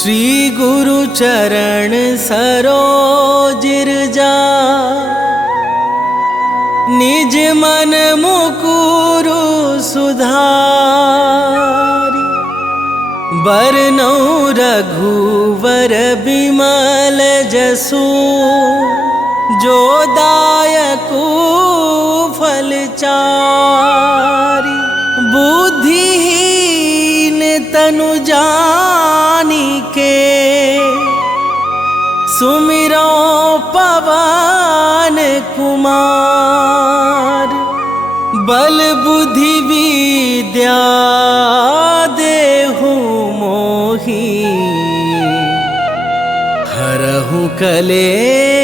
श्री गुरु चरण सरोज जा निज मन मुकुरु सुधारि बरनौ रघुवर बिमल जसु जो दायकु फल चारि बुद्धिहीन तनु जानिके सुमिरो पवन कुमार बल बुद्धि विद्या देहु मोहि हरहु कलेश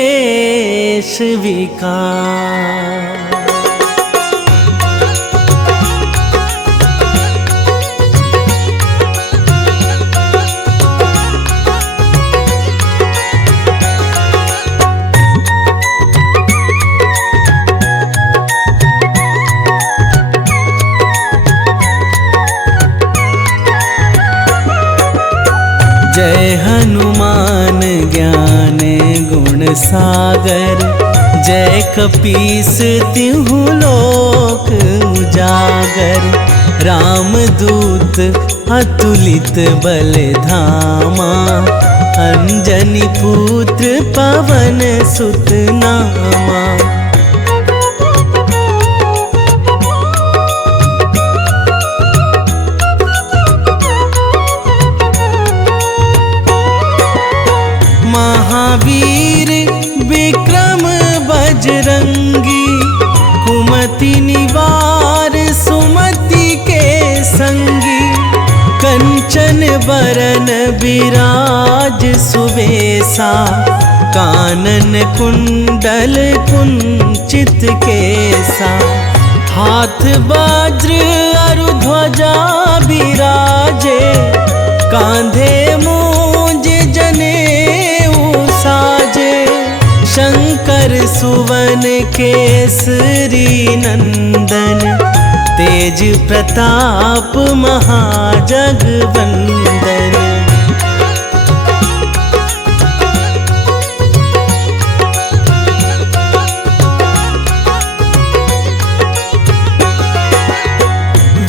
विकार। जय हनुमान ज्ञान गुण सागर, जय कपीस तिहु लोक उजागर। रामदूत अतुलित बल धामा, अंजनी पुत्र पवन सुत नामा। महावीर विक्रम बजरंगी, कुमति निवार सुमति के संगी। कंचन बरन विराज सुबेसा, कानन कुंडल कुंचित केसा। हाथ वज्र अरु ध्वजा बिराजे, कांधे मूंज जनेऊ साजे। शंकर सुवन केसरी नंदन, तेज प्रताप महाजगवंदन।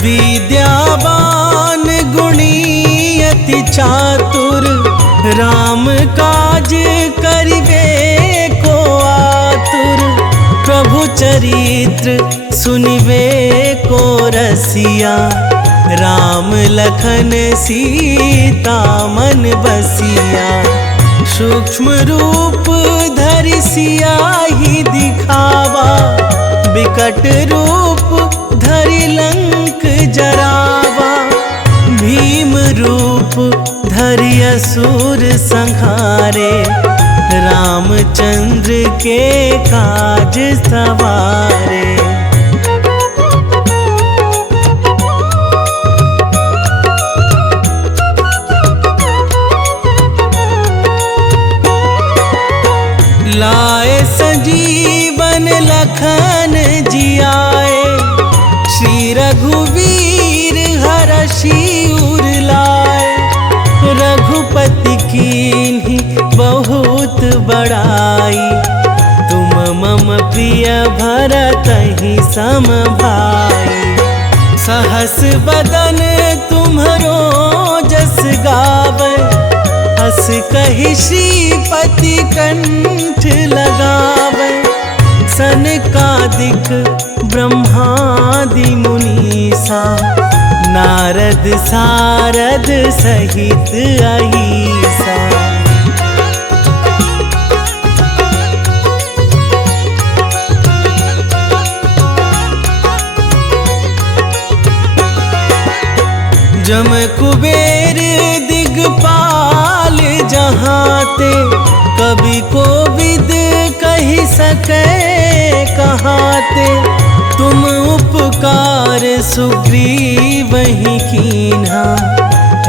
विद्यावान गुणी अति चातुर, राम काज करिबे को आतुर। प्रभु चरित्र सुनिबे को रसिया, राम लखन सीता मन बसिया। सूक्ष्म रूप धरि सियाहि दिखावा, बिकट रूप धरि लंक जरावा। भीम रूप धरि असुर संहारे, रामचंद्र के काज सवारे। लाए संजीवन लखन जियाए, श्री रघुवीर हरषि उर लाए। रघुपति कीन्ही बहुत बड़ाई, तुम मम प्रिय भरतहि सम भाई। सहस बदन तुम्हरो जस गावै, हस कहि श्रीपति कंठ लगावै। सनकादिक ब्रह्मादि मुनीसा, नारद सारद सहित अहीसा। जम कुबेर दिगपाल जहाते, कवि कोविद कहि सकै कहाते। तुम उपकार सुग्रीवहि कीन्हा,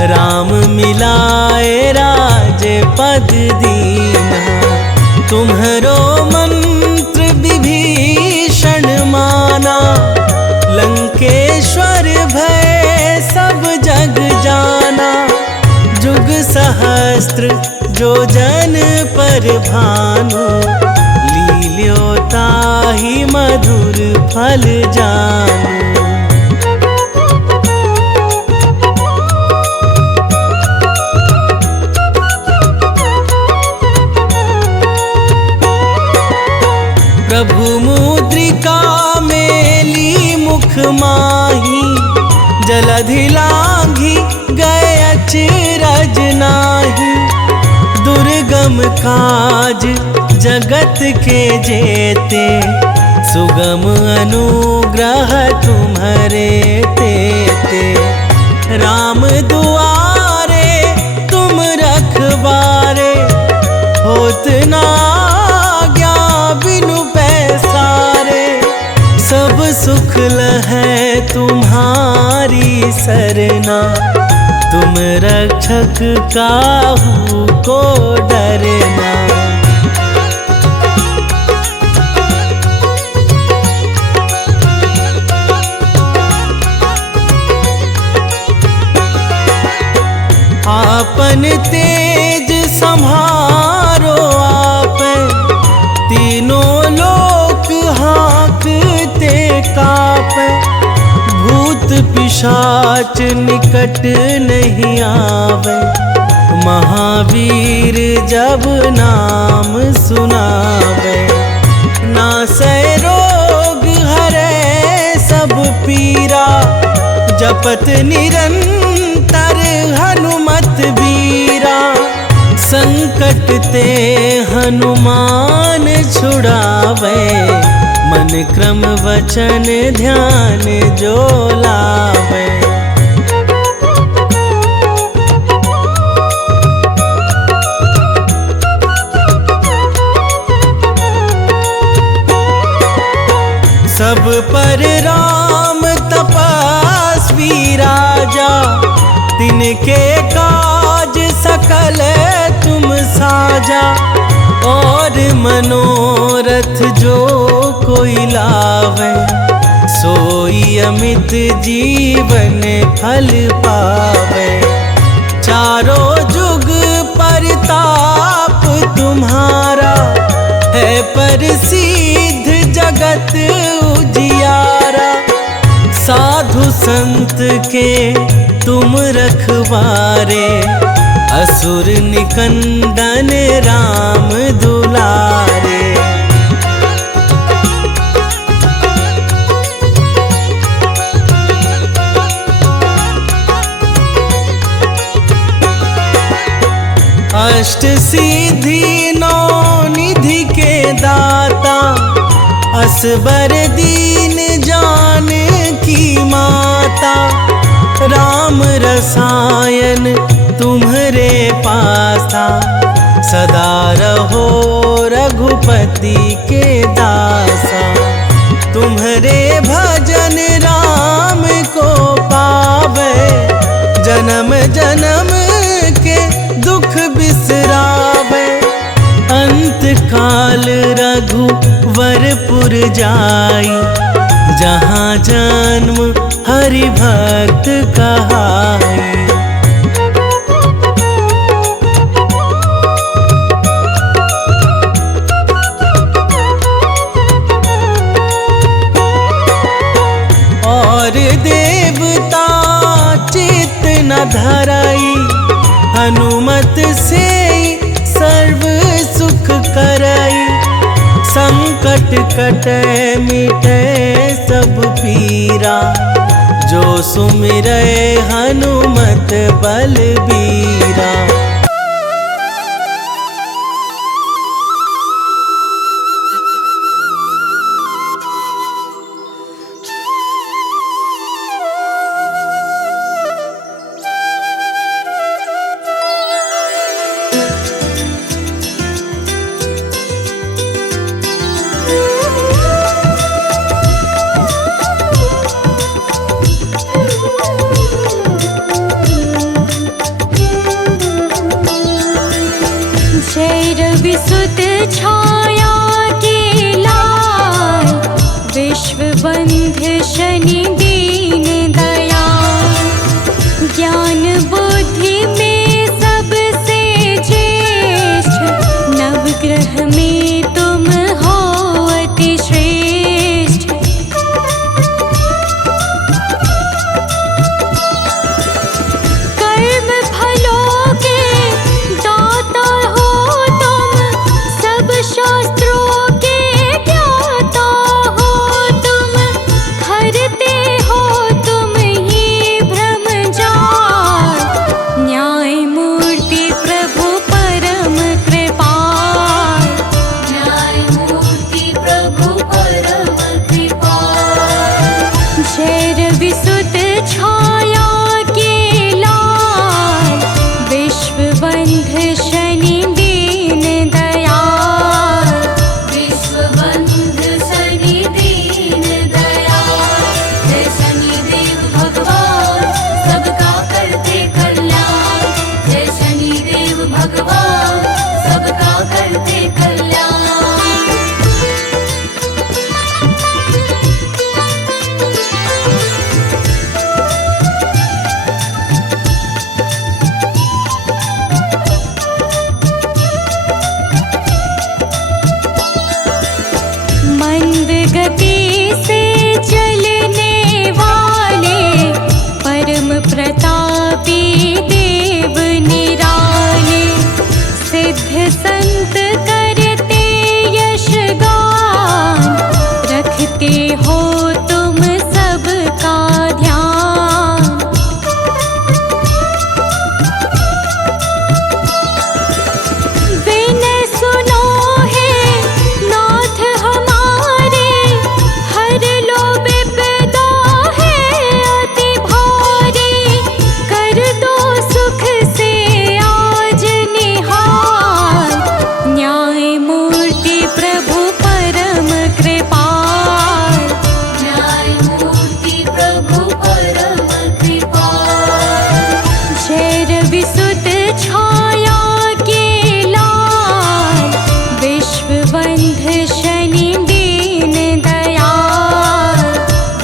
राम मिलाए राजपद दीन्हा। तुम्हरो मंत्र विभीषण माना, लंकेश्वर भय सब जग जाना। जुग सहस्त्र जो जन पर भानु, लील्यो ताहि मधुर फल जानू। प्रभु मुद्रिका मेली मुख माही, जलधि लांघि गए अचरज नाही। दुर्गम काज जगत के जेते, सुगम अनुग्रह तुम्हारे तेते। राम दुआरे तुम रखवारे, होत ना आज्ञा बिनु पैसारे। सब सुख लहै तुम्हारी सरना, तुम रक्षक काहू को डरना। आपन तेज संभारो आप, तीनों लोक हाँकते कापे। भूत पिशाच निकट नहीं आवे, महावीर जब नाम सुनावे। नासै रोग हरै सब पीरा, जपत निरंतर हनुमत बीरा। संकट ते हनुमान छुड़ावे, मन क्रम वचन ध्यान जो लावे। सब पर राम तपस्वी राजा, तिनके काज सकल तुम साजा। और मनोरथ जो कोई लावे, सोई अमित जीवन फल पावे। चारों जुग परताप तुम्हारा, है प्रसिद्ध जगत उजियारा। साधु संत के तुम रखवारे, असुर निकंदन राम दुलारे। अष्ट सिद्धि नौ निधि के दाता, असबर दीन जानकी माता। राम रसायन तुम्हरे पासा, सदा रहो रघुपति के दासा। तुम्हरे भजन राम को पावे, जन्म जन्म के दुख बिसरावे। अंत काल रघुवरपुर जाई, जहाँ जन्म हरि भक्त कहाई। और देवता चित्त न धराई, हनुमत से सर्व सुख कराई। संकट कटे मिटे सब पीरा, जो सुमिरै हनुमत बलबीरा। विसुत छाया के लाल, विश्व बंध शनि दीन दयाल। ज्ञान बुद्धि में सबसे ज्येष्ठ, नवग्रह में तुम हो अति श्रेष्ठ। कर्म फलों के दाता हो तुम, सब शास्त्रों के ज्ञाता हो तुम। हरते मंद गति से चलने वाले परम प्रतापी देव निराले, सिद्ध संत करते यश गान, रखते हो तुम सबका ध्यान। विनय सुनो हे नाथ हमारे, हर लो विपदा है अति भारी, कर दो सुख से आज निहाल, न्याय मूर्ति प्रभु परम कृपाल, न्याय मूर्ति प्रभु परम कृपाल। जय रवि सुत छाया के लाल, विश्व बंध शनि दीन दयाल,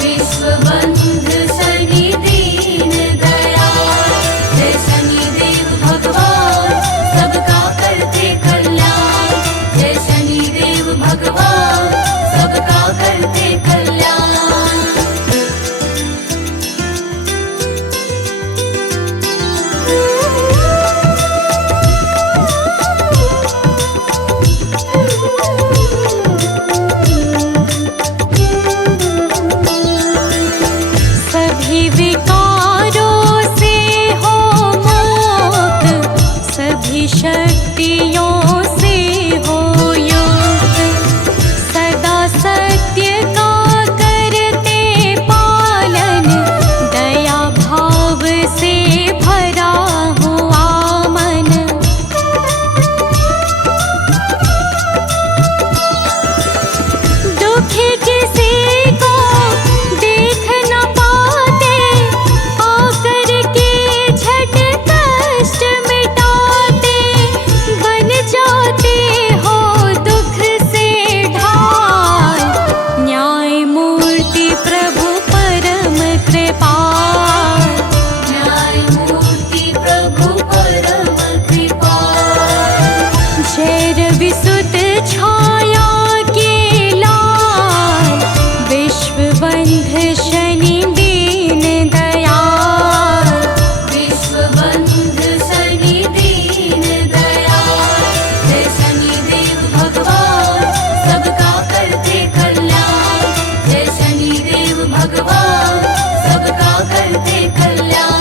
विश्व बंध शनि दीन दयाल। जय शनिदेव भगवान सबका करते कल्याण, जय शनिदेव भगवान सबका करते कल्याण। सभी विकारों से हो मुक्त, सभी शक्तियों से हो युक्त, सदा सत्य का करते पालन, दया भाव से भरा हुआ मन। दुखी किसी को देख न पाते, आकर के झट कष्ट मिटाते, बन जाते हो दुख से ढाल, न्याय मूर्ति प्रभु परम कृपाल, न्याय मूर्ति प्रभु परम कृपाल। जय रवि सुत छाया के लाल, विश्व बंध शनि दीन दयाल, विश्व बंध शनि दीन दयाल। जय शनिदेव भगवान सबका करते कल्याण, जय शनिदेव भगवान सबका करते कल्याण।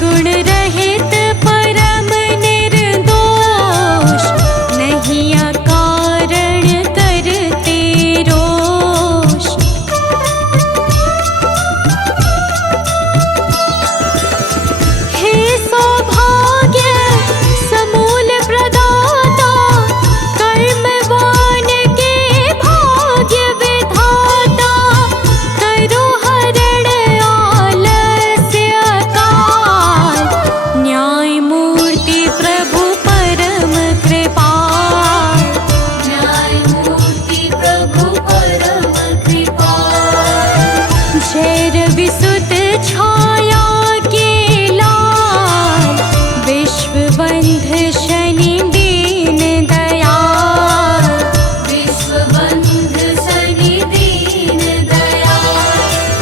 गुण रहित परम निर्दोष, नहीं अकारण करते रोष। हे सौभाग्य समूल प्रदाता, कर्मवान के भाग्य विधाता, करो हरण आलस्य काल, न्याय मूर्ति प्रभु परम कृपाल। न्याय मूर्ति प्रभु परम कृपाल। जय रविसुत छाया के लाल, विश्वबंध शनि दीन दयाल। विश्वबंध शनि दीन दयाल।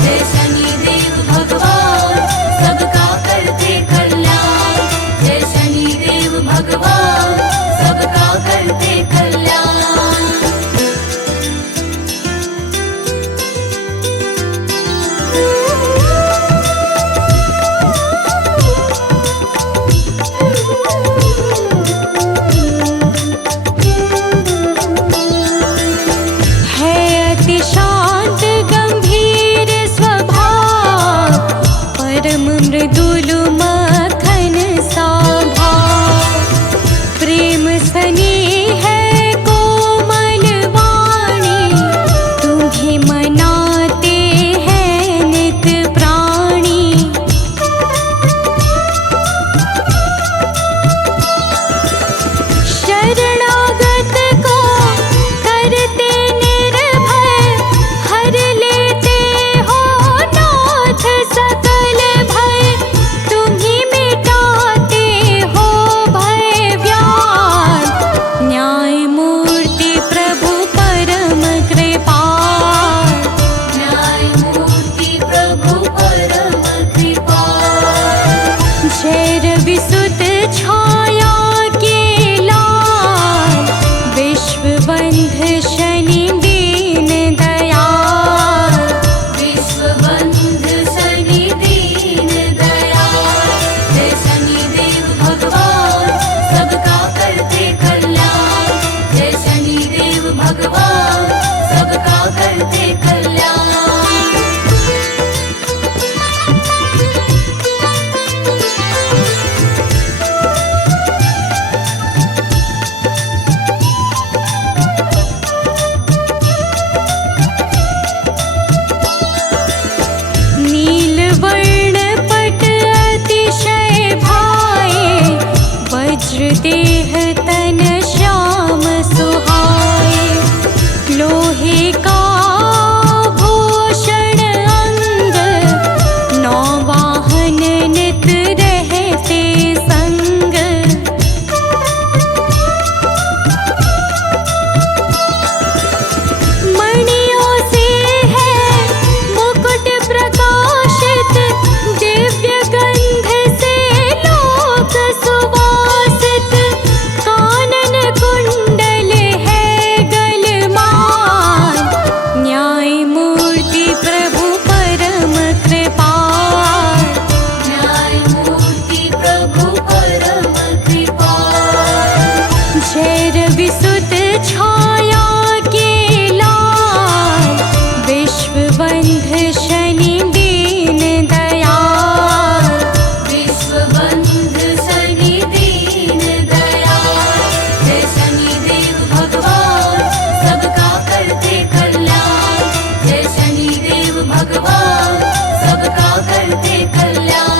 जय शनिदेव भगवान सबका करते कल्याण। जय शनिदेव भगवान सबका करते कल्याण। है अति शांत गंभीर स्वभाव, परम मृदुल मखन सा भाव। प्रेम स्नेह है कोमल वाणी, तुम्हें मनाते हैं नित प्राणी। शरणागत को करते निर्भय, हर लेते हो नाथ सकल भय। तुम्हीं मिटाते हो भय व्याल, न्याय मूर्ति प्रभु परम कृपाल। न्याय मूर्ति प्रभु परम कृपाल। जय रविसुत छाया के लाल, विश्वबंध शनि दीन दयाल। विश्वबंध शनि दीन दयाल। जय शनिदेव भगवान सबका करते कल्याण। जय शनिदेव भगवान सबका करते कल्याण। नीलवर्ण पट अतिशय भाए, वज्र देह तन श्याम सुहाए। लोहे का भूषण अंग, नौ वाहन नित रहते संग। मणियों से है मुकुट प्रकाशित, दिव्य गंध से लोक सुवासित। कानन कुंडल है गलमान, न्याय मूर्ति प्रभु परम कृपाल। न्याय मूर्ति प्रभु परम कृपाल। जय रविसुत छाया के लाल, विश्वबंध शनि दीन दयाल। विश्वबंध शनि दीन दयाल। जय शनिदेव भगवान सबका करते कल्याण। जय शनिदेव भगवान सबका करते कल्याण।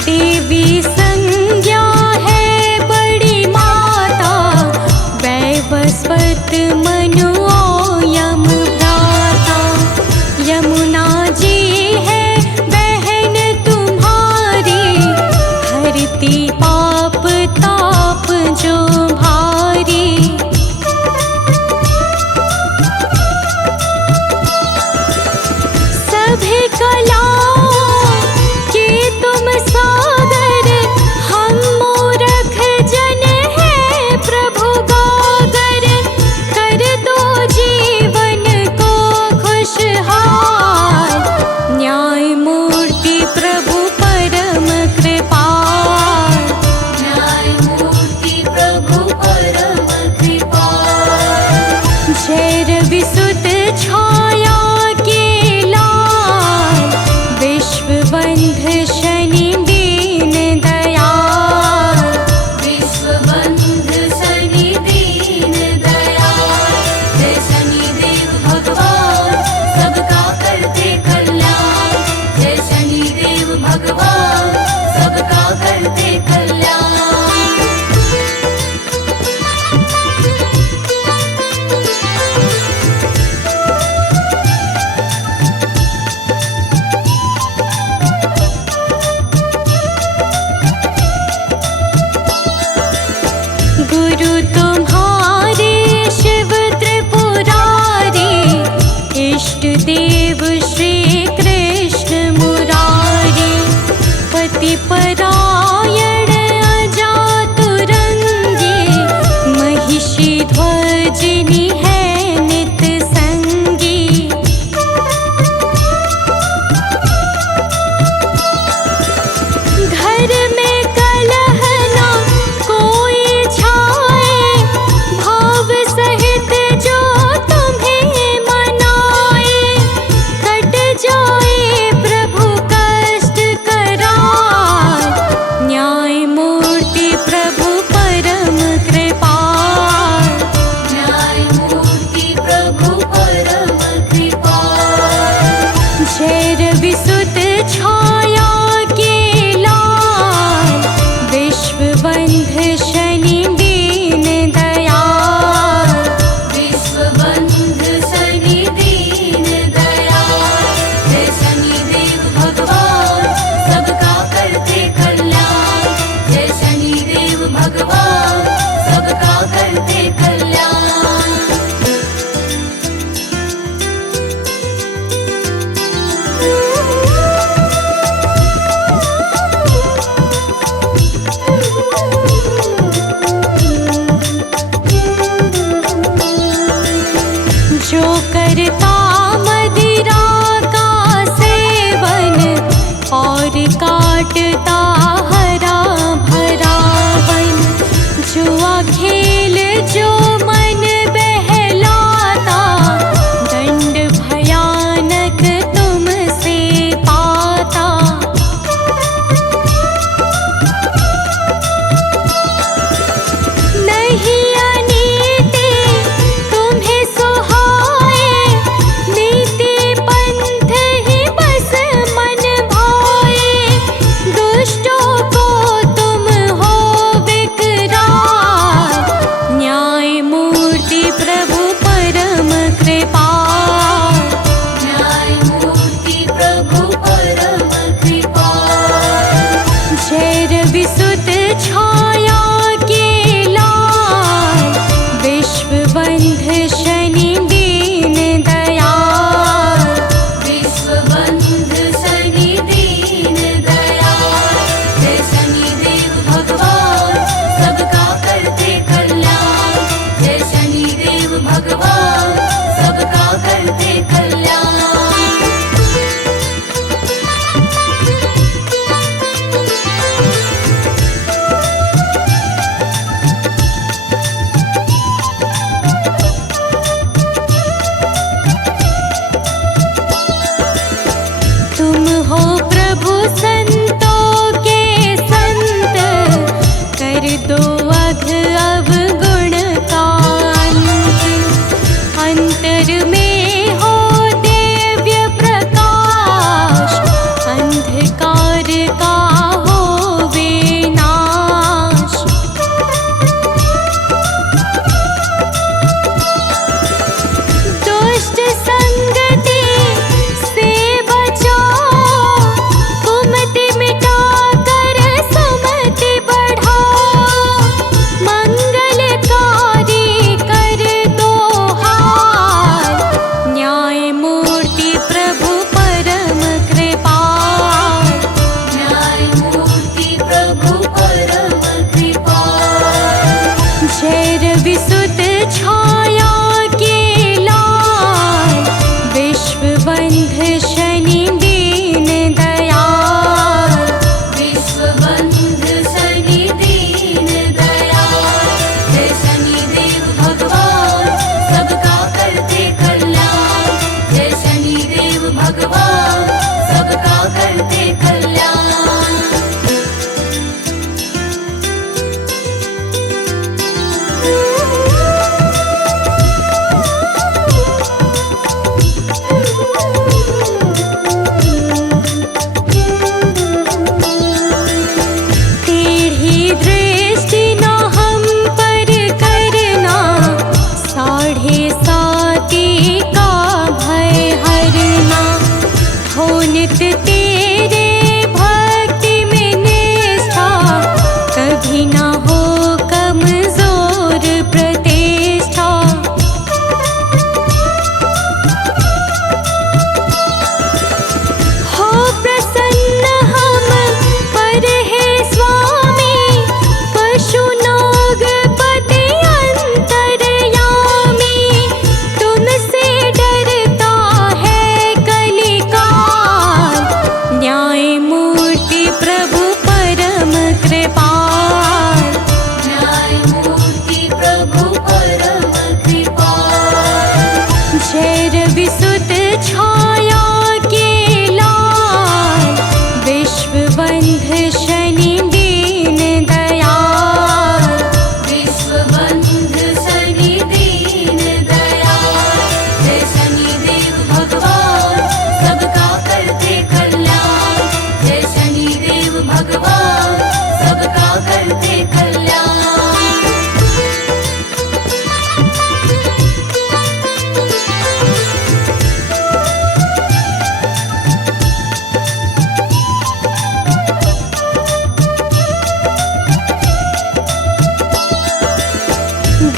देवी संज्ञा है बड़ी माता, वैवस्वत मनु यम भ्राता। यमुना जी है बहन तुम्हारी, हरती पाप ताप जो भारी। सभी कलाओं के हे परायण अजातुरंगी, महिषी ध्वजिनी है नित संगी। घर में कलह ना कोई छाए, भाव सहित जो तुम्हें मनाए। कट जाए प्रभु कष्ट करार,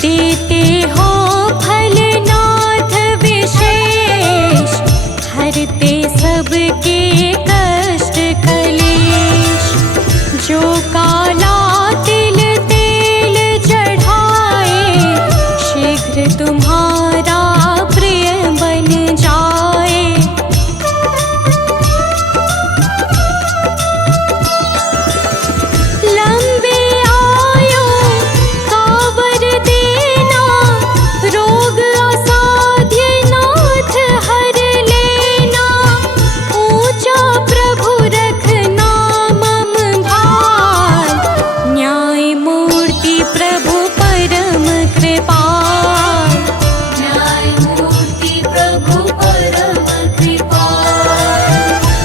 देते हो फलनाथ विशेष, हरते सबके कष्ट कलेश। जो काला तिल तेल चढ़ाए, शीघ्र तुम्हारा प्रिय बन जाए। लंबे आयु का वर देना, रोग असाध्य नाथ हर लेना। ऊंचा प्रभु रखना मम भार, न्याय मूर्ति प्रभु परम कृपाल। न्याय मूर्ति प्रभु परम कृपाल।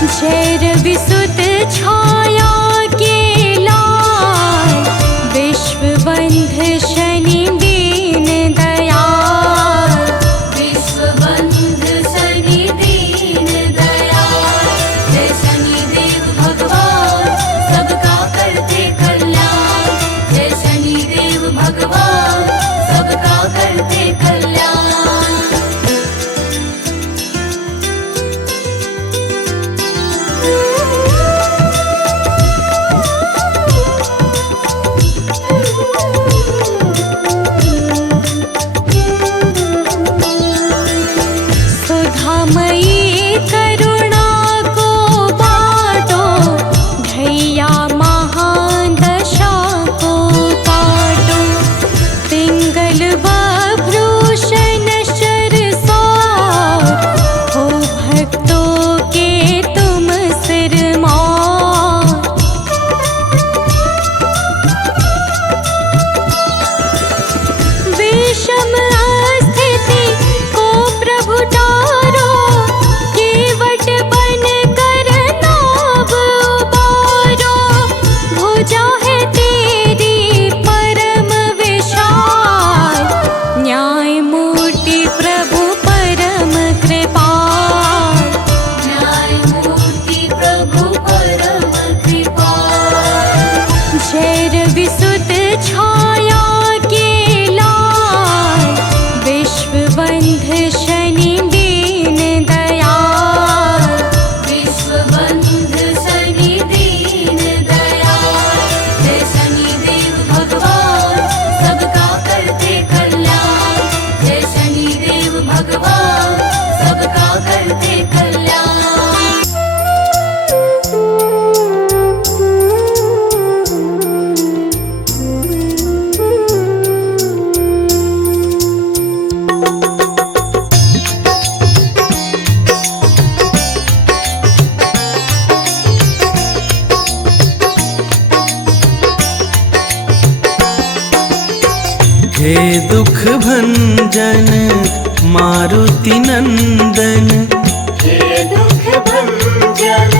जय रवि सुत छाया के लाल, विश्वबंध शनि दीन दयाल। विश्वबंध शनि दीन दयाल। जय शनिदेव भगवान, सबका करते कल्याण। जय शनिदेव भगवान, सबका करते कल्याण। सुधामयी करुणा को बाटो, ढैया महान दशा को काटो। पिंगल बभूषण शरसार, हो भक्तों के तुम सिरमौर। विषम स्थिति को प्रभु तारो, केवट बन कर नाव उबारो। भुजा है तेरी परम विशाल, न्याय मूर्ति प्रभु परम कृपाल। न्याय मूर्ति प्रभु परम कृपाल। जय रवि सुत छाया के लाल, विश्वबंध शनि दीन दयाल। विश्वबंध शनि दीन दयाल। जय शनिदेव भगवान, सबका करते कल्याण। जय शनिदेव भगवान, सबका करते कल्याण। हे दुख भंजन मारुति नंदन, हे दुख भंजन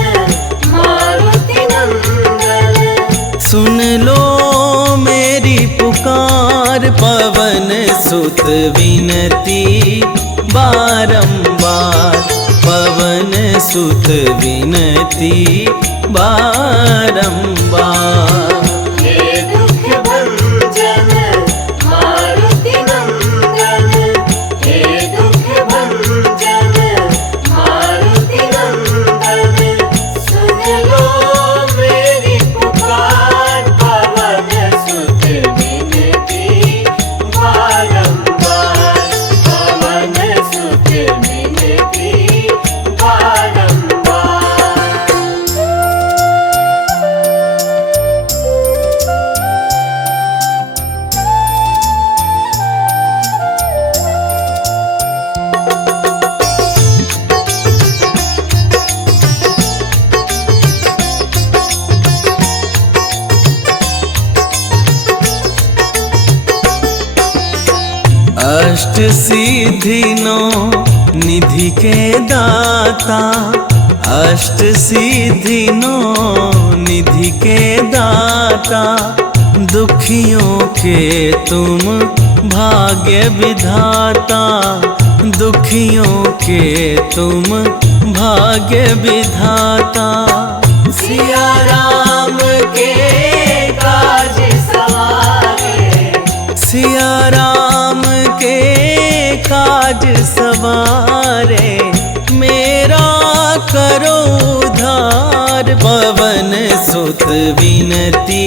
मारुति नंदन। सुन लो मेरी पुकार, पवन सुत विनती बारंबार। पवन सुत विनती बारंबार। हे दुख भंजन मारुति नंदन। हे दुख भंजन मारुति नंदन। सुन लो मेरी पुकार, पवन सुत विनती बारंबार। पवन सुत विनती बारंबार। अष्ट सिद्धि नौ निधि के दाता। अष्ट सिद्धि नौ निधि के दाता। दुखियों के तुम भाग्य विधाता। दुखियों के तुम भाग्य विधाता। सिया राम के काज सवारे। सिया राम सुत विनती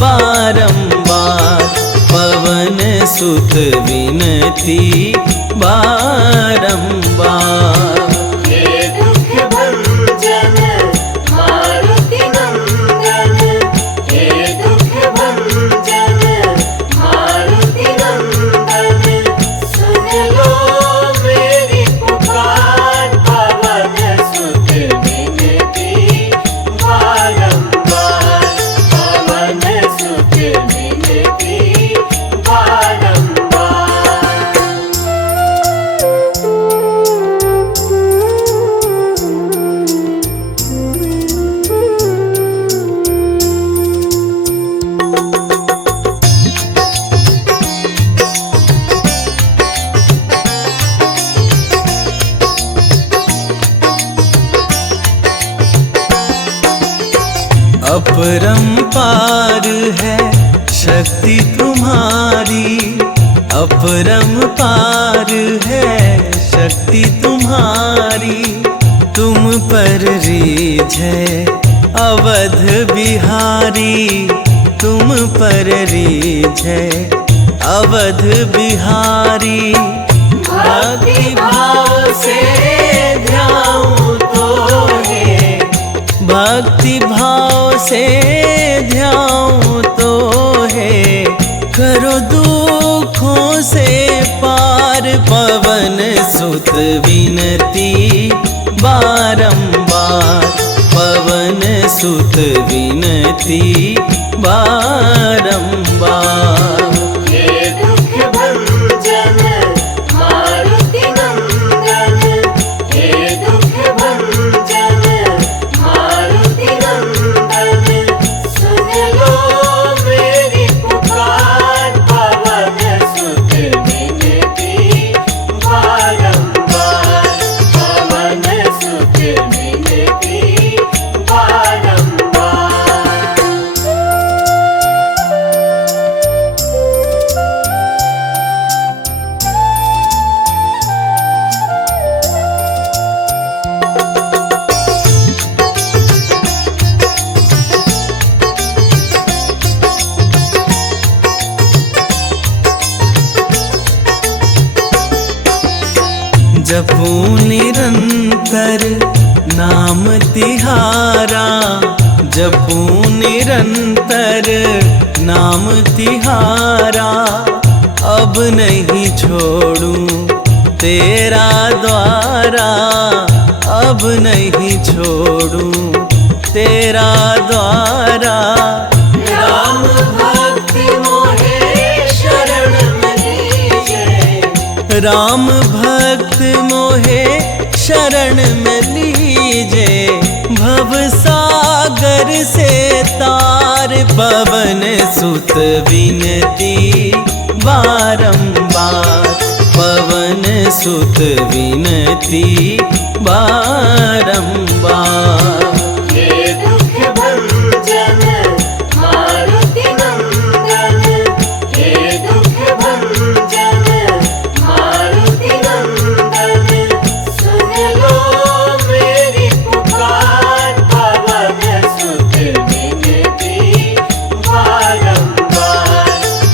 बारंबार, पवन सुत विनती बारंबार। हे दुख भंजन मारुति नंदन, हे दुख भंजन मारुति नंदन, सुन लो मेरी पुकार, पवन सुत विनती बारंबार, पवन सुत विनती बारंबार। अपरंपार है शक्ति तुम्हारी, अपरंपार है शक्ति तुम्हारी, तुम पर रीझ है अवध बिहारी, तुम पर रीझ है अवध बिहारी। भक्ति भाव से ध्याऊं तो है, भक्ति भाव से ध्याऊं तो है, करो दुखों से पार, पवन सुत विनती बारंबार, पवन सुत विनती बारंबार। हे दुख भंजन मारुति नंदन, हे दुख भंजन मारुति नंदन, सुन लो मेरी पुकार, पवन सुत विनती बारंबार, पवन सुत विनती बारंबार। जपूं निरंतर नाम तिहारा, जपूं निरंतर नाम तिहारा, अब नहीं छोड़ूं तेरा द्वारा, अब नहीं छोड़ूं तेरा द्वारा। राम भक्ति मोहे शरण में लीजे, राम भक्त मोहे शरण में लीजे, भव सागर से तार, पवन सुत विनती बारंबार, पवन सुत विनती बारंबार। हे दुख भंजन मारुति नंदन, हे दुख भंजन मारुति नंदन, सुन लो मेरी पुकार, पवन सुत विनती बारंबार,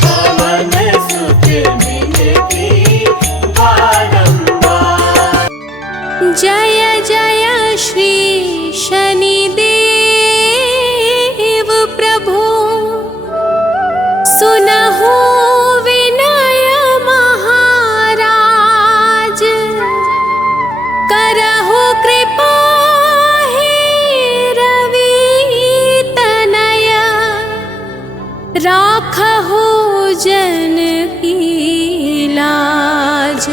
पवन सुत विनती बारंबार। जय जय श्री शनिदेव प्रभु, सुनहु विनय महाराज, करहु कृपा हे रवि तनय, राखहु जन की लाज।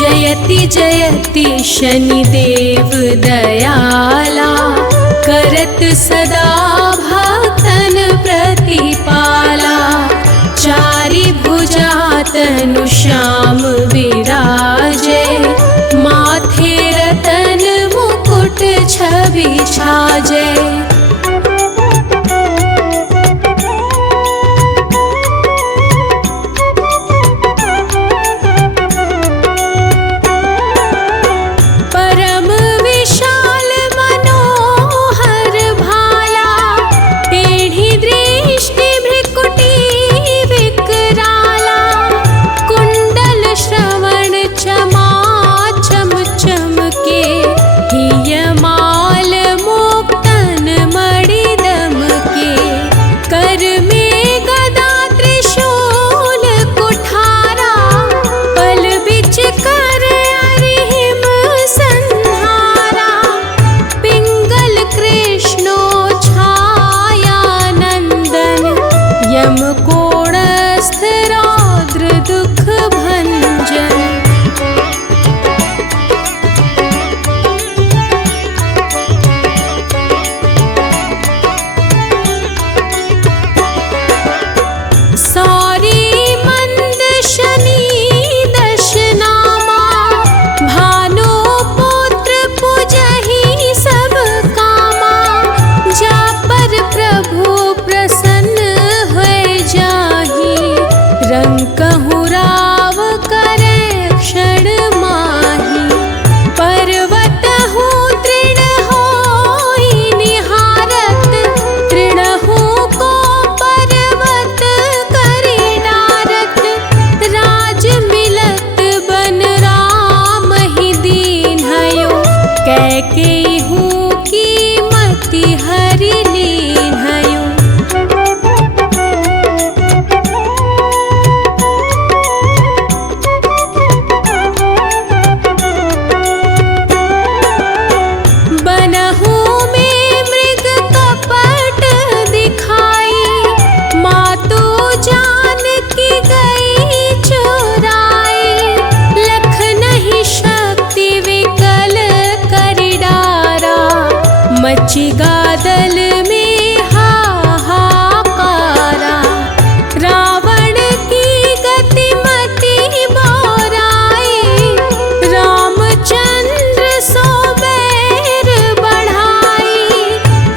जयति जयति शनिदेव दयाला, करत सदा भक्तन प्रतिपाला, चारि भुजा तनु श्याम विराज। विछाजे। परम विशाल मनोहर भाला, टेढ़ी दृष्टि भ्रिकुटी विकराला, कुंडल श्रवण चमा चम चमके, हियमाल मुक्तन मणि दमके, कर में गदा त्रिशूल कुठारा, पल बिच कर अरिहिम संहारा, पिंगल कृष्णो छाया नंदन, यम कोणस्थ रौद्र दुख भंजन। सौरी मंद शनि दशनामा, भानु पुत्र पुजहि सब कामा, जा पर प्रभु प्रसन्न होय जाहि, रंकहु राव करे क्षण माहि, पर्वतहु तृण होई निहारत, तृणहु को पर्वत करि डारत, राज मिलत बन राम ही दीन्हयो, कैकेयी की मति हरि लीन्हयो। बनहु में मृग कपट दिखाई, मातु जानकी गई चुराई, लख नहीं शक्ति विकल करि डारा, मचि गादल में हाहाकारा, रावण की गति मति बोराई, रामचंद्र सो बैर बढ़ाई,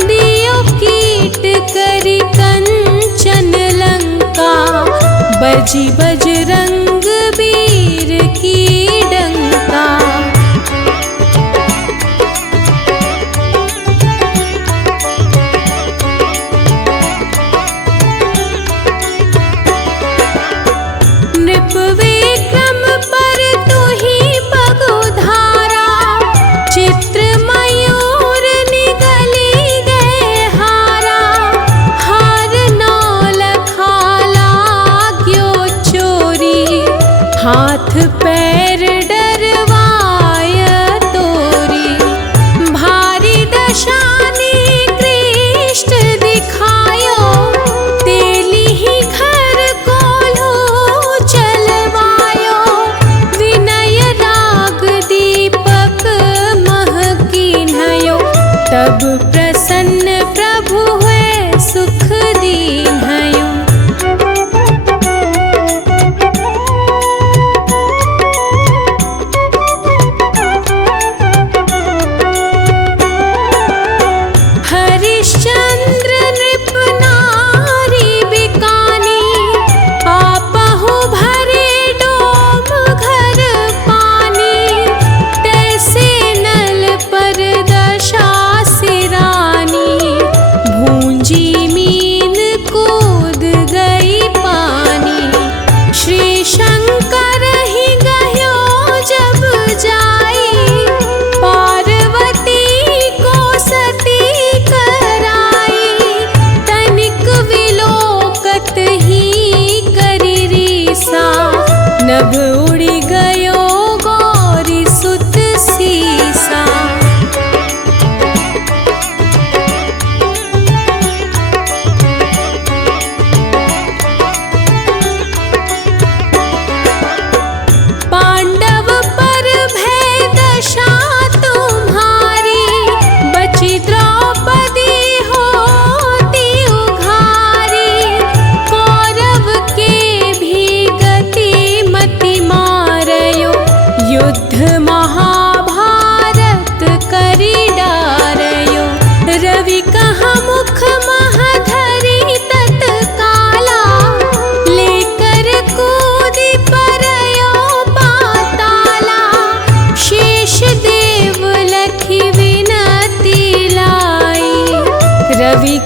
दियो कीट करि कंचन लंका, बजी बजरंग वीर की डंका। नृप विक्रम पर तुहि पगुधारा, चित्र मयूर निगली गए हारा, हार नौ लखा लाग्यो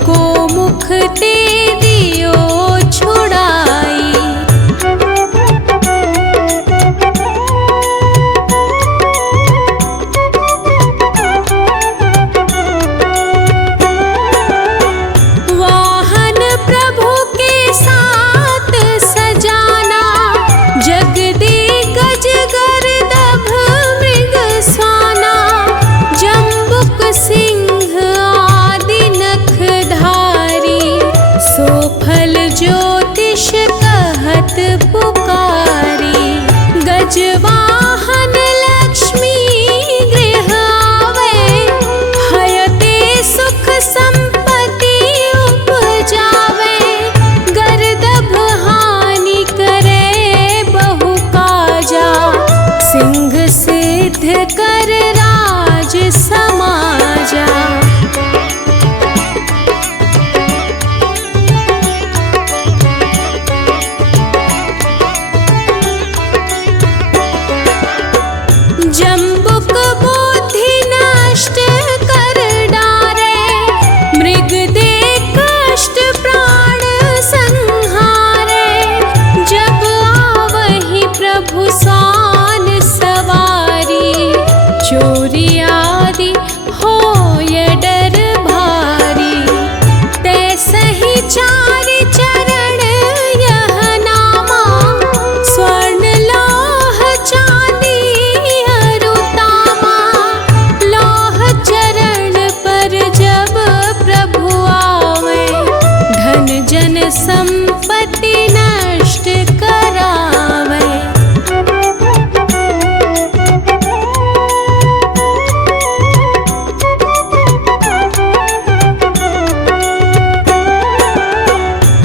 को मुख ते दियो छुड़ाई। वाहन प्रभु के साथ सजाना, जगदिग्गज गर्दभ मृग स्वाना, जम्बुक सिंह आदि नखधारी, सोफल ज्योतिष कहत पुकारी। गजवाहन लक्ष्मी गृह आवे, हयते सुख संपत्ति उपजावे। गर्दभ हानि करे बहु काजा, सिंह सिद्ध कर राज समाजा। जम्बुक बुद्धि नष्ट कर डारे, मृग दे कष्ट प्राण संहारे। जब आवहि प्रभु सान सवारी, चोरी आदि होय डर भारी। तैसहि चारि चरण यह नामा, स्वर्ण लौह चांदी अरु तामा। लौह चरण पर जब प्रभु आवे, धन जन संपत्ति नष्ट करावे।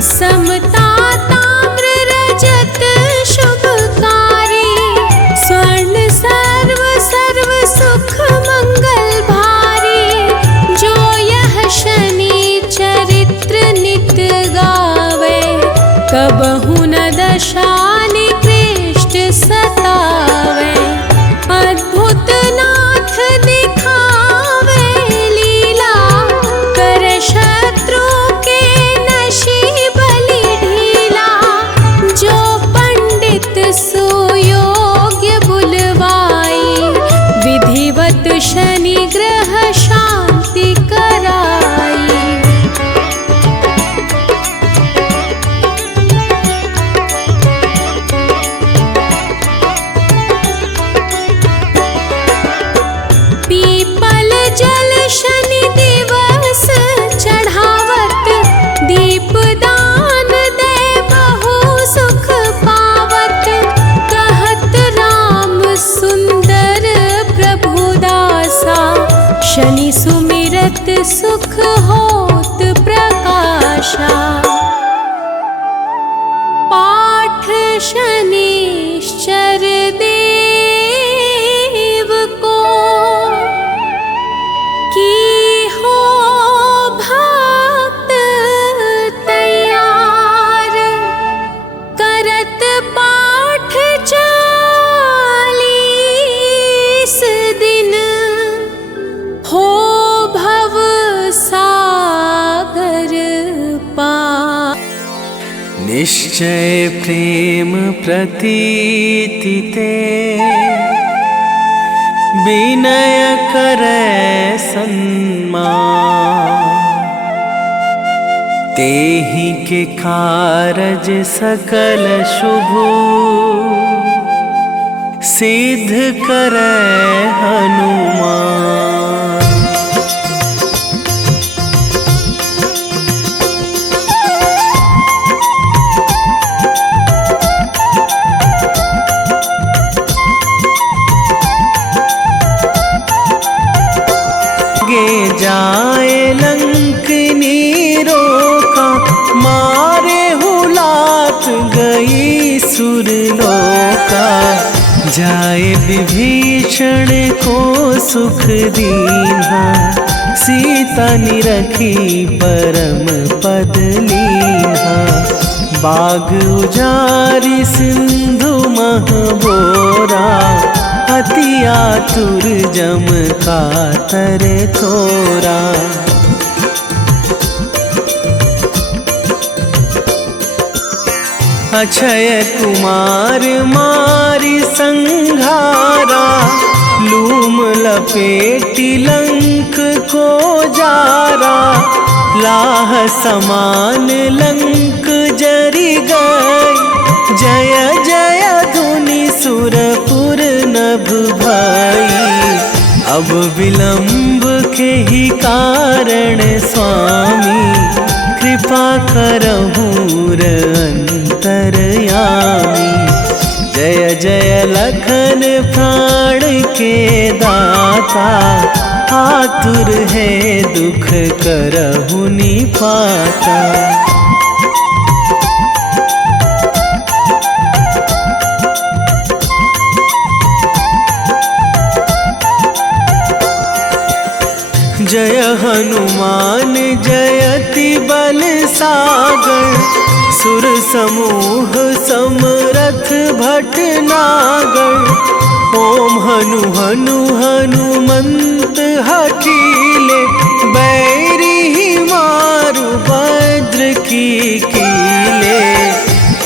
समता ताम्र रजत शुभकारी, स्वर्ण सर्व सर्व सुख मंगल भारी। जो यह शनि चरित्र नित गावे, कबहु न दशा निकृष्ट सतावे। अद्भुत नाथ दिखावे लीला, कर शत्रु के नशी बलि ढीला। जो पंडित सुयोग्य बुलवाई, विधिवत शनि ग्रह शांति कराई। पीपल जल शनि दिवस चढ़ावत, दीपदान दे बहु सुख पावत। कहत राम सुंदर प्रभु दासा, शनि सुमिरत सुख होत प्रकाशा। पाठ शनिश्चर देव को, की हो भक्त तैयार। करत पाठ 40 दिन, हो भव सागर पार। निश्चय प्रेम प्रतीति ते, विनय करे सन्मान। तेहि के कारज सकल शुभ, सिद्ध करे हनुमान। जाए लंकनी रोका, मारे हुलात गई सुरलोका। जाए विभीषण को सुख दीन्हा, सीता निरखी परम पद लीन्हा। बाग उजारि सिंधु महबोरा, अति आतुर जम कातर थोरा। अक्षय कुमार मारी संघारा, लूम लपेटी लंक को जारा, लाह समान लंक जरी गई, जय जय धुनि सुरपुर नभ भई। अब विलंब के ही कारण स्वामी, कृपा करहूँ अंतरयामी। जय जय लखन प्राण के दाता, आतुर है दुख करहु निपाता। जय हनुमान जयति बल सागर, सुर समूह समरथ भटनागर। ओम हनु हनु हनुमंत हठीले, बैरी मारु भद्र की कीले।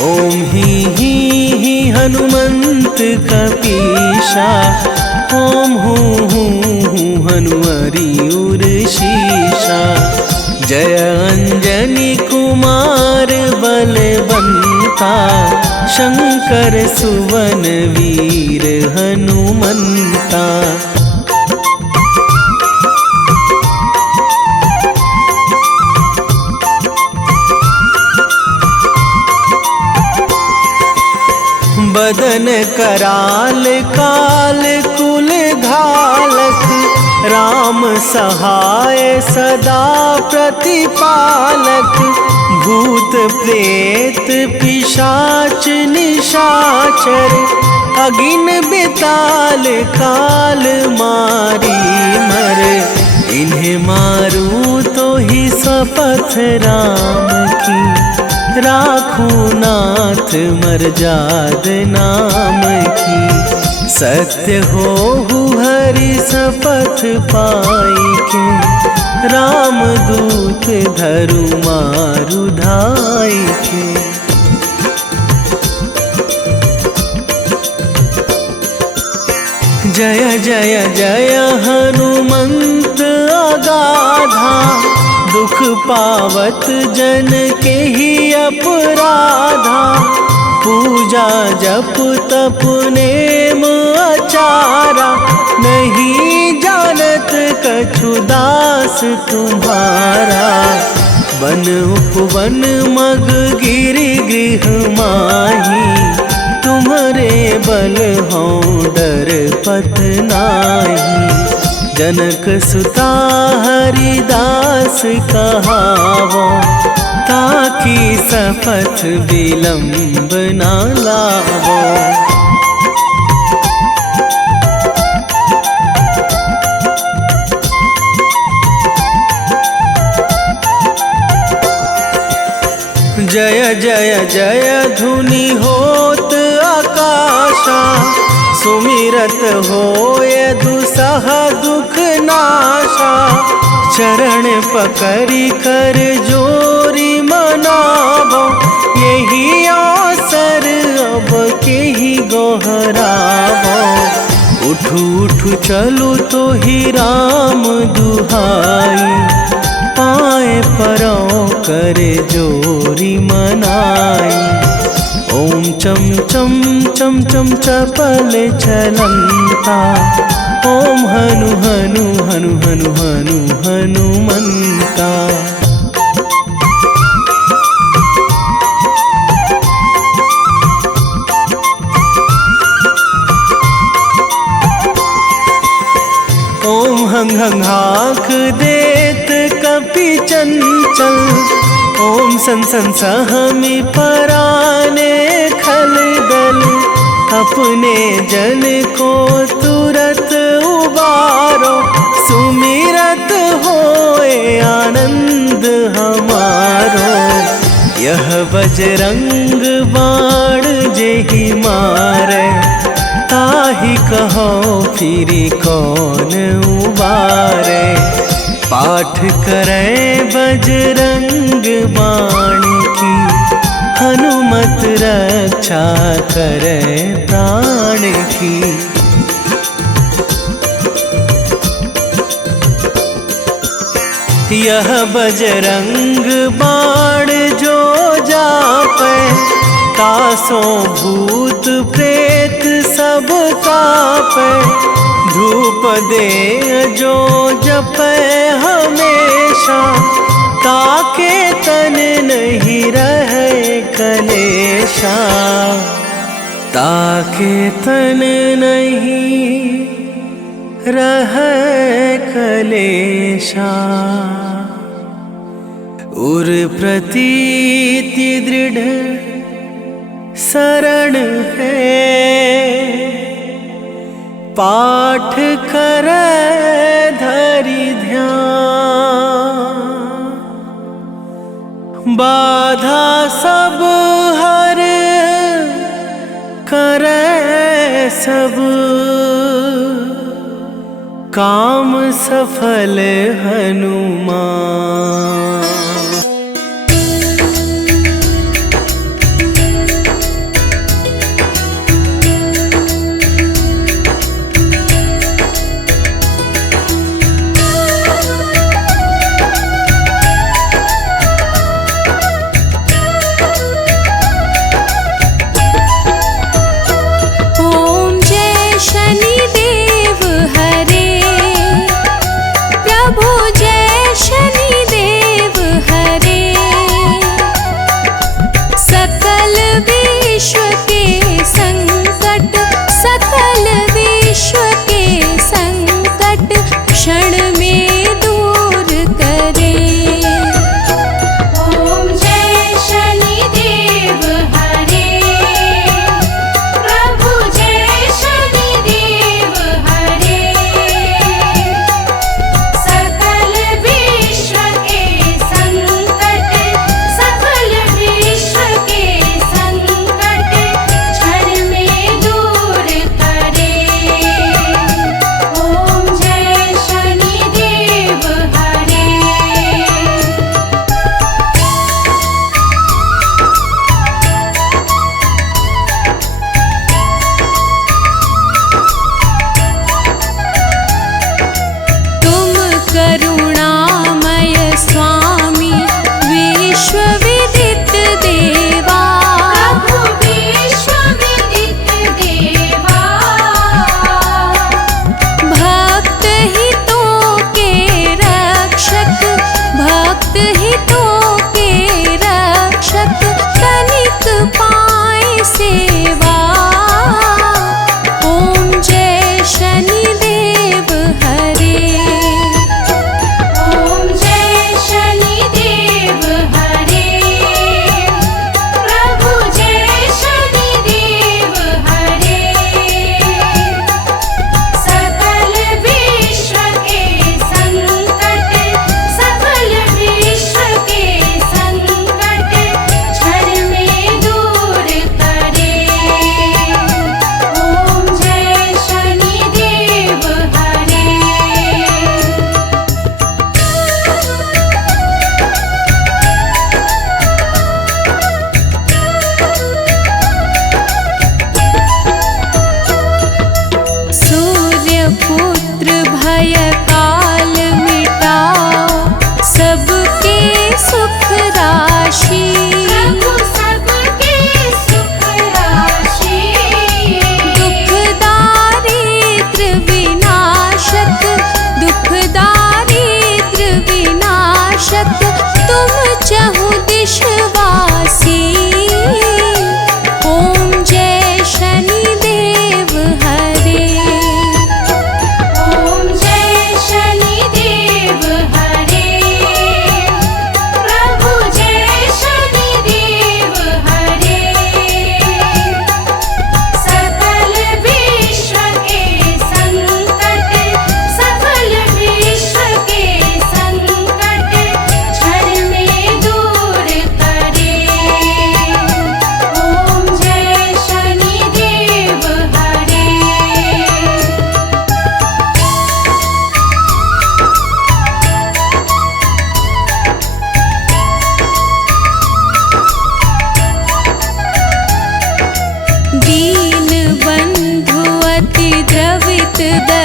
ओम ही हनुमंत कपीशा, ओम हूँ हनुमरी उर शीशा। जय अंजनी कुमार बलवंता, शंकर सुवन वीर हनुमंता। बदन कराल काल कुल धालक, राम सहाय सदा प्रतिपालक। भूत प्रेत पिशाच निशाचर, अगिन बिताल काल मारी मर। इन्हें मारूं तो ही शपथ राम की, राखूं नाथ मर्याद नाम की। सत्य हो हरि शपथ पाई के, राम दूत धरु मारु धाई के। जय जय जय हनुमंत अगाधा, दुख पावत जन के ही अपराधा। पूजा जप तप नेम आचारा, नहीं जानत कछु दास तुम्हारा। वन उपवन मग गिरि गृह माही, तुम्हारे बल हों डर पत नाही। जनक सुता हरिदास कहावो, ताकि शपथ विलंब ना लावो। जय जय जय धुनि होत आकाशा, सुमिरत होय दुसह दुख नाशा। चरण पकड़ी कर जोरी मनावो, यही अवसर अब के ही गोहरावो। उठू उठू चलो तो ही राम दुहाई, पाए परों करे जोरी मनाई। ओम चम चम चम चम चपल चलंता, ओम हनु हनु हनु हनु हनु हनुमंता। ओम हंग हंग हाक देत कपि चंचल, ओम सन सन सहमी पराने खल दल। अपने जन को तुरत उबारो, सुमिरत होए आनंद हमारो। यह बजरंग बाण जेहि मारे, ताहि कहो फिरि कौन उबारे। पाठ करें बजरंग बाण की, हनुमत रक्षा करे प्राण की। यह बजरंग बाण जो जापै, तासों भूत प्रेत सब कापै। धूप दे जो जपै हमेशा, ताके तन नहीं रहे कलेशा। ताके तन नहीं रहे कलेशा। उर प्रतीति दृढ़ शरण है, पाठ करे धरि ध्यान। बाधा सब हर करे सब, काम सफल हनुमान। प्रभु जय शनिदेव हरे।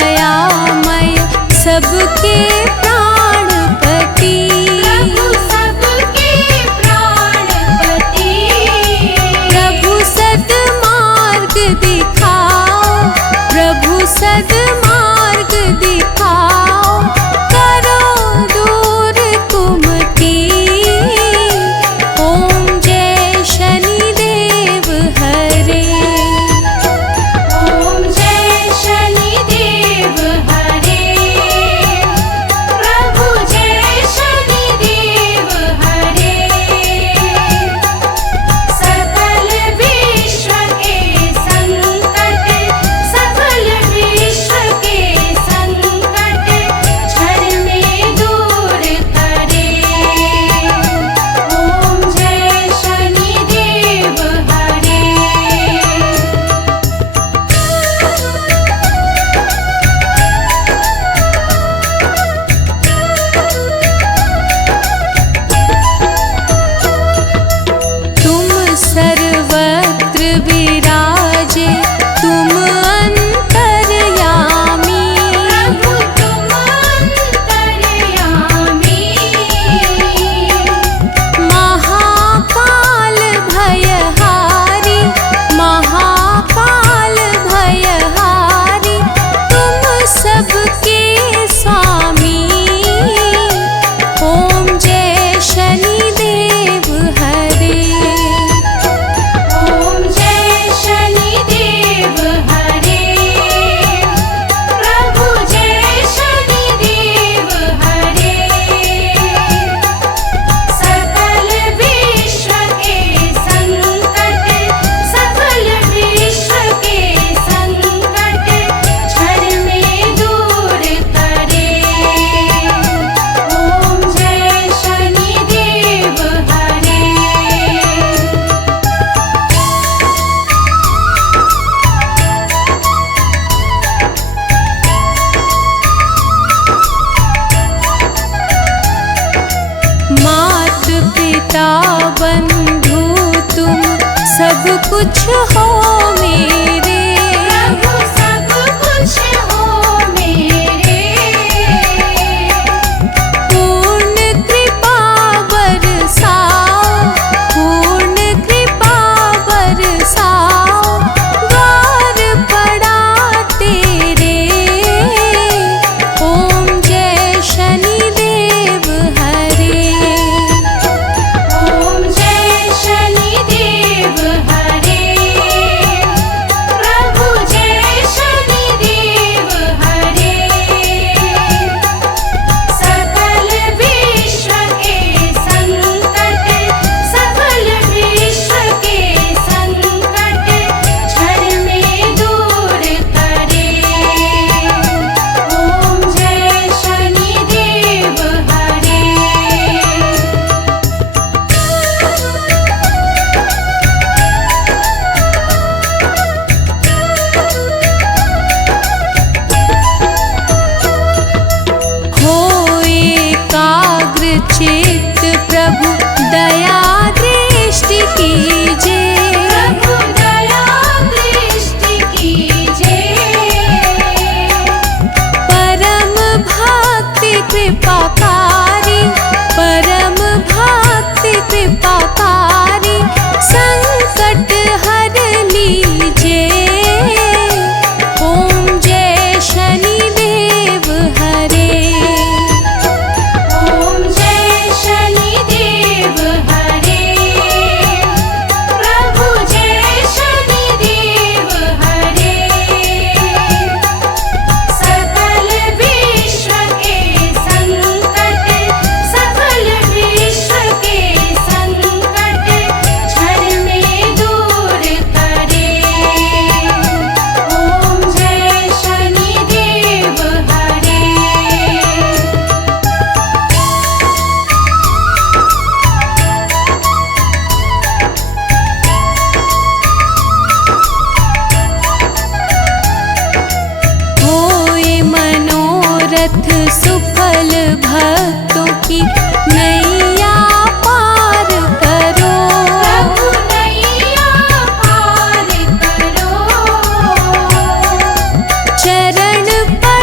दयामय सबके प्राणपति। प्रभु सबके प्राणपति। प्रभु सद्मार्ग दिखाओ, प्रभु सद्मार्ग दिखाओ, करो दूर कुमति। ओम जय शनिदेव हरे। ओम जय शनिदेव हरे। प्रभु जय शनिदेव हरे। सकल विश्व के संकट, सकल विश्व के संकट क्षण में दूर करे। ओम जय शनिदेव हरे। तुम सर्वत्र विराजे, तुम अंतर्यामी। प्रभु तुम अंतर्यामी। महाकाल भयहारी, महाकाल भयहारी, तुम सबके स्वामी। ओम जय शनिदेव हरे। ओम जय शनिदेव हरे। प्रभु जय शनिदेव हरे। सकल विश्व के संकट, सकल विश्व के संकट क्षण में दूर करे। ओम जय शनिदेव हरे। मात पिता बंधु तुम सब कुछ हो मेरे। प्रभु सब कुछ हो मेरे। पूर्ण कृपा बरसाओ, पूर्ण कृपा बरसाओ, द्वार पड़ा तेरे। ओम जय शनिदेव हरे। ओम जय शनिदेव हरे। प्रभु जय शनिदेव हरे। सकल विश्व के संकट, सकल विश्व के संकट क्षण में दूर करे। ओम जय शनिदेव हरे। हो एकाग्र चित्त प्रभु दया दृष्टि कीजिए। प्रभु दया दृष्टि कीजिए। परम भक्ति कृपाकारी, परम भक्ति कृपाकारी, संकट हर लीजिए। ओम जय शनिदेव हरे। ओम जय शनिदेव हरे। प्रभु जय शनिदेव हरे। सकल विश्व के संकट, सकल विश्व के संकट क्षण में दूर करे। ओम जय शनिदेव हरे। होए मनोरथ सुफल भक्तों की नैया पार करो। प्रभु नैया पार करो। चरण पर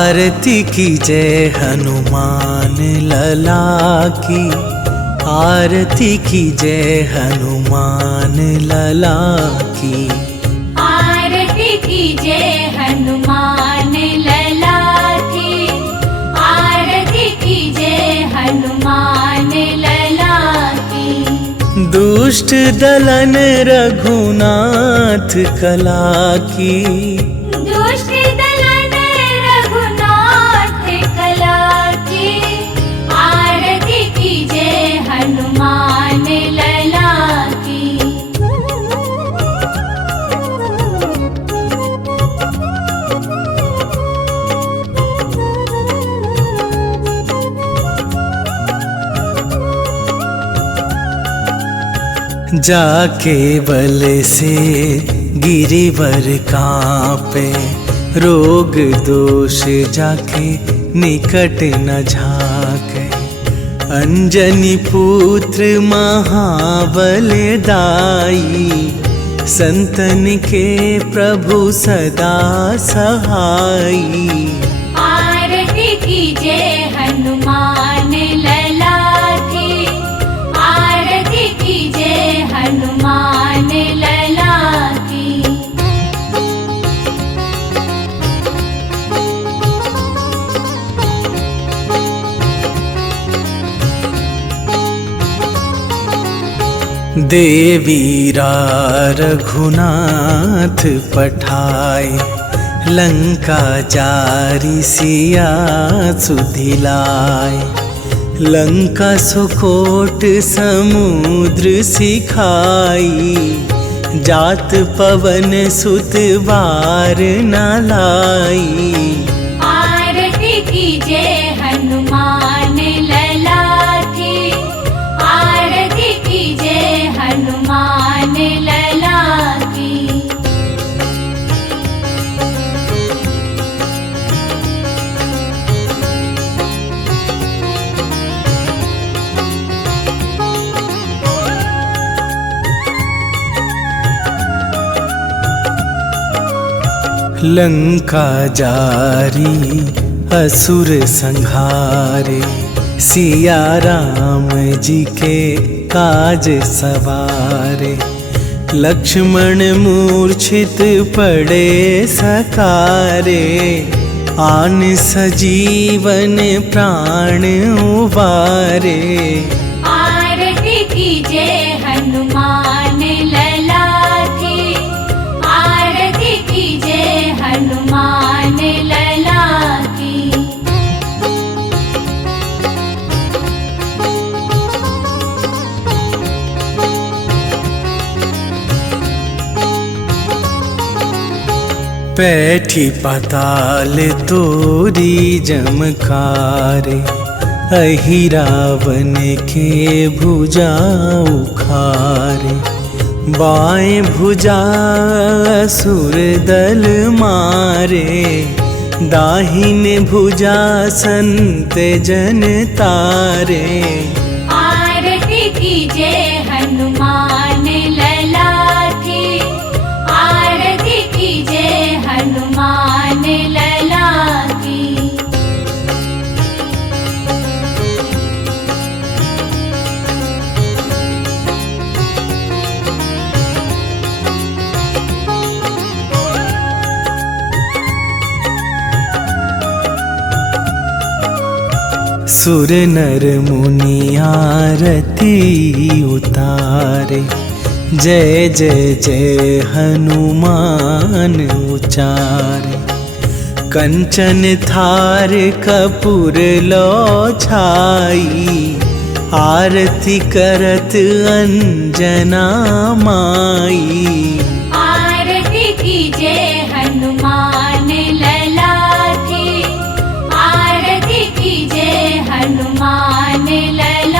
आरती की जय हनुमान लला की, आरती की जय हनुमान लला की। आरती की जय हनुमान लला की, आरती की जय हनुमान लला की। दुष्ट दलन रघुनाथ कला की, दुष्ट दलन रघुनाथ कला की। आरती की जय हनुमान लला की। जाके बल से गिरिवर कांपे, रोग दोष जाके निकट न झाके। अंजनी पुत्र महाबल दाई, संतन के प्रभु सदा सहाई। आरती की जय हनुमान लला की, आरती की जय हनुमान लला की। देवीरा रघुनाथ पठाए, लंका जारी सिया सुधिलाए। लंका सुकोट समुद्र सिखाई, जात पवन सुत बार न लाई। आरती की जय हनुमान लला की, आरती की जय हनुमान लला की। लंका जारी असुर संहारे, सिया राम जी के काज सवारे। लक्ष्मण मूर्छित पड़े सकारे, आन सजीवन प्राण उबारे। आरती की जय हनुमान लला की, आरती की जय हनुमान लला की। पैठी पाताल तोरी जमकारे, अहिरावन के भुजा उखारे। बाएं भुजा असुर दल मारे, दाहिन भुजा संत जन तारे। आरती की जय हनुमान लला की, आरती की जय हनुमान लला की। सुर नर मुनि आरती उतारे, जय जय जय हनुमान उचारे। कंचन थार कपूर लो छाई, आरती करत अंजना माई। आरती की जय हनुमान लला की, आरती की जय हनुमान लला